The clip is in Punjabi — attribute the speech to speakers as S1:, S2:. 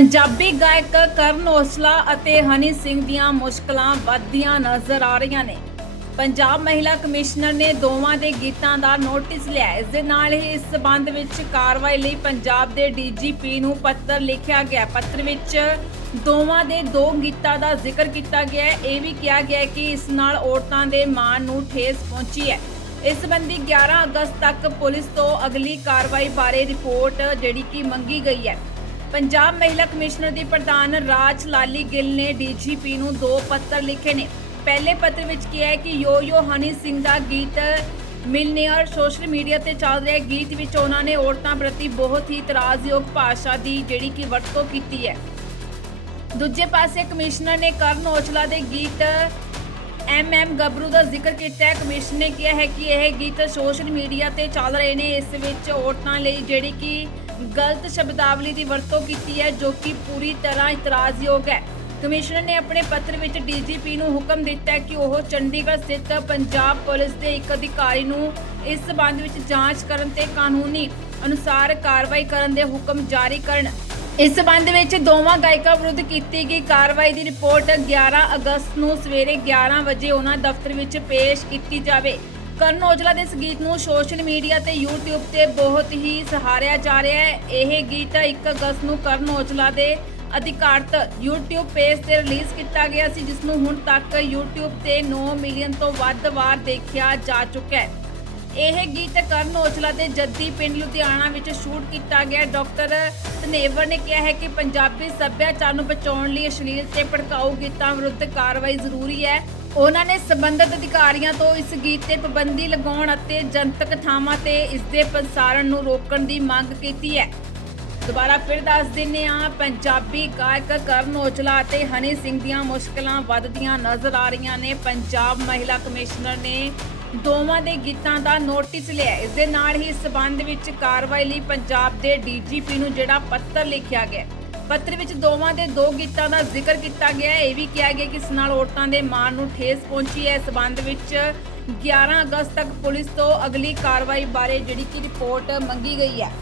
S1: ਪੰਜਾਬੀ ਗਾਇਕ ਕਰਨ ਔਸਲਾ ਅਤੇ ਹਨੀ ਸਿੰਘ ਦੀਆਂ ਮੁਸ਼ਕਲਾਂ ਵੱਧਦੀਆਂ ਨਜ਼ਰ ਆ ਰਹੀਆਂ ਨੇ। ਪੰਜਾਬ ਮਹਿਲਾ ਕਮਿਸ਼ਨਰ ਨੇ ਦੋਵਾਂ ਦੇ ਗੀਤਾਂ ਦਾ ਨੋਟਿਸ ਲਿਆ। ਇਸ ਦੇ ਨਾਲ ਹੀ ਇਸ ਸਬੰਧ ਵਿੱਚ ਕਾਰਵਾਈ ਲਈ ਪੰਜਾਬ ਦੇ ਡੀਜੀਪੀ ਨੂੰ ਪੱਤਰ ਲਿਖਿਆ ਗਿਆ। ਪੱਤਰ ਵਿੱਚ ਦੋਵਾਂ ਦੇ ਦੋ ਗੀਤਾਂ ਦਾ ਜ਼ਿਕਰ ਕੀਤਾ ਗਿਆ ਹੈ। ਇਹ ਵੀ ਕਿਹਾ ਗਿਆ ਹੈ ਕਿ ਇਸ ਨਾਲ ਔਰਤਾਂ ਦੇ ਮਾਣ ਨੂੰ ਠੇਸ ਪਹੁੰਚੀ ਹੈ। ਇਸ ਸੰਬੰਧੀ 11 ਅਗਸਤ ਤੱਕ ਪੁਲਿਸ ਤੋਂ ਅਗਲੀ ਕਾਰਵਾਈ ਬਾਰੇ ਰਿਪੋਰਟ ਜਿਹੜੀ ਕਿ ਮੰਗੀ ਗਈ ਹੈ। ਪੰਜਾਬ ਮਹਿਲਾ ਕਮਿਸ਼ਨਰ ਦੀ ਪ੍ਰਧਾਨ ਰਾਜ ਲਾਲੀ ਗਿੱਲ ਨੇ ਡੀਜੀਪੀ ਨੂੰ ਦੋ ਪੱਤਰ ਲਿਖੇ ਨੇ। ਪਹਿਲੇ ਪੱਤਰ ਵਿੱਚ ਕਿਹਾ ਹੈ ਕਿ ਯੋ ਯੋ ਹਨੀ ਸਿੰਘ ਦਾ ਗੀਤ ਮਿਲਨੀਅਰ ਸੋਸ਼ਲ ਮੀਡੀਆ ਤੇ ਚੱਲ ਰਿਹਾ ਗੀਤ ਵਿੱਚ ਉਹਨਾਂ ਨੇ ਔਰਤਾਂ ਪ੍ਰਤੀ ਬਹੁਤ ਹੀ ਇਤਰਾਜ਼ਯੋਗ ਭਾਸ਼ਾ ਦੀ ਜਿਹੜੀ ਕਿ ਵਰਤੋਂ ਕੀਤੀ ਹੈ। ਦੂਜੇ ਪਾਸੇ ਕਮਿਸ਼ਨਰ ਨੇ ਕਰਨ ਔਜਲਾ ਦੇ ਗੀਤ ਐਮ ਐਮ ਗੱਭਰੂ ਦਾ ਜ਼ਿਕਰ ਕੀਤਾ ਹੈ। ਕਮਿਸ਼ਨ ਨੇ ਕਿਹਾ ਹੈ ਕਿ ਇਹ ਗੀਤ ਸੋਸ਼ਲ ਮੀਡੀਆ ਤੇ ਚੱਲ ਰਹੇ ਨੇ। ਇਸ ਵਿੱਚ ਔਰਤਾਂ ਲਈ ਜਿਹੜੀ ਕਿ ਗਲਤ ਸ਼ਬਦਾਵਲੀ ਦੀ ਵਰਤੋਂ ਕੀਤੀ ਹੈ, ਜੋ ਕਿ ਪੂਰੀ ਤਰ੍ਹਾਂ ਇਤਰਾਜ਼ਯੋਗ ਹੈ। ਕਮਿਸ਼ਨਰ ਨੇ ਆਪਣੇ ਪੱਤਰ ਵਿੱਚ ਡੀਜੀਪੀ ਨੂੰ ਹੁਕਮ ਦਿੱਤਾ ਹੈ ਕਿ ਉਹ ਚੰਡੀਗੜ੍ਹ ਸਥਿਤ ਪੰਜਾਬ ਪੁਲਿਸ ਦੇ ਇੱਕ ਅਧਿਕਾਰੀ ਨੂੰ ਇਸ ਸਬੰਧ ਵਿੱਚ ਜਾਂਚ ਕਰਨ ਤੇ ਕਾਨੂੰਨੀ ਅਨੁਸਾਰ ਕਾਰਵਾਈ ਕਰਨ ਦੇ ਹੁਕਮ ਜਾਰੀ ਕਰਨ। ਇਸ ਸਬੰਧ ਵਿੱਚ ਦੋਵਾਂ ਗਾਇਕਾਂ ਵਿਰੁੱਧ ਕੀਤੀ ਗਈ ਕਾਰਵਾਈ ਦੀ ਰਿਪੋਰਟ 11 ਅਗਸਤ ਨੂੰ ਸਵੇਰੇ 11 ਵਜੇ ਉਹਨਾਂ ਦਫ਼ਤਰ ਵਿੱਚ ਪੇਸ਼ ਕੀਤੀ ਜਾਵੇ। ਕਰਨ ਔਜਲਾ ਦੇ ਇਸ ਗੀਤ ਨੂੰ ਸੋਸ਼ਲ ਮੀਡੀਆ ਤੇ YouTube ਤੇ ਬਹੁਤ ਹੀ ਸਹਾਰਿਆ ਜਾ ਰਿਹਾ ਹੈ। ਇਹ ਗੀਤ 1 ਅਗਸਤ ਨੂੰ ਕਰਨ ਔਜਲਾ ਦੇ ਅਧਿਕਾਰਤ YouTube ਪੇਜ ਤੇ ਰਿਲੀਜ਼ ਕੀਤਾ ਗਿਆ ਸੀ, ਜਿਸ ਨੂੰ ਹੁਣ ਤੱਕ YouTube ਤੇ 9 ਮਿਲੀਅਨ ਤੋਂ ਵੱਧ ਵਾਰ ਦੇਖਿਆ ਜਾ ਚੁੱਕਾ ਹੈ। ਇਹ ਗੀਤ ਕਰਨ ਔਜਲਾ ਦੇ ਜੱਦੀ ਪਿੰਡ ਲੁਧਿਆਣਾ ਵਿੱਚ ਸ਼ੂਟ ਕੀਤਾ ਗਿਆ। ਡਾਕਟਰ ਧਨੇਵਰ ਨੇ ਕਿਹਾ ਹੈ ਕਿ ਪੰਜਾਬੀ ਸੱਭਿਆਚਾਰ ਨੂੰ ਬਚਾਉਣ ਲਈ ਅਸ਼ਲੀਲ ਤੇ ਭੜਕਾਊ ਗੀਤਾਂ ਵਿਰੁੱਧ ਕਾਰਵਾਈ ਜ਼ਰੂਰੀ ਹੈ। ਉਹਨਾਂ ਨੇ ਸੰਬੰਧਿਤ ਅਧਿਕਾਰੀਆਂ ਤੋਂ ਇਸ ਗੀਤ ਤੇ ਪਾਬੰਦੀ ਲਗਾਉਣ ਅਤੇ ਜਨਤਕ ਥਾਵਾਂ ਤੇ ਇਸ ਦੇ ਪ੍ਰਸਾਰਣ ਨੂੰ ਰੋਕਣ ਦੀ ਮੰਗ ਕੀਤੀ ਹੈ। ਦੁਬਾਰਾ ਫਿਰ ਦੱਸ ਦਿੰਨੇ ਆ ਪੰਜਾਬੀ ਗਾਇਕ ਕਰਨ ਔਜਲਾ ਅਤੇ ਹਨੀ ਸਿੰਘ ਦੀਆਂ ਮੁਸ਼ਕਲਾਂ ਵੱਧਦੀਆਂ ਨਜ਼ਰ ਆ ਰਹੀਆਂ ਨੇ। ਪੰਜਾਬ ਮਹਿਲਾ ਕਮਿਸ਼ਨਰ ਨੇ ਦੋਵਾਂ ਦੇ ਗੀਤਾਂ ਦਾ ਨੋਟਿਸ ਲਿਆ। ਇਸ ਦੇ ਨਾਲ ਹੀ ਇਸ ਸਬੰਧ ਵਿੱਚ ਕਾਰਵਾਈ ਲਈ ਪੰਜਾਬ ਦੇ ਡੀਜੀਪੀ ਨੂੰ ਜਿਹੜਾ ਪੱਤਰ ਲਿਖਿਆ ਗਿਆ। ਪੱਤਰ ਵਿੱਚ ਦੋਵਾਂ ਦੇ ਦੋ ਗੀਤਾਂ ਦਾ ਜ਼ਿਕਰ ਕੀਤਾ ਗਿਆ ਹੈ। ਇਹ ਵੀ ਕਿਹਾ ਗਿਆ ਕਿ ਇਸ ਨਾਲ ਔਰਤਾਂ ਦੇ ਮਾਣ ਨੂੰ ਠੇਸ ਪਹੁੰਚੀ ਹੈ। ਇਸ ਸਬੰਧ ਵਿੱਚ 11 ਅਗਸਤ ਤੱਕ ਪੁਲਿਸ ਤੋਂ ਅਗਲੀ ਕਾਰਵਾਈ ਬਾਰੇ ਜਿਹੜੀ ਕਿ ਰਿਪੋਰਟ ਮੰਗੀ ਗਈ ਹੈ।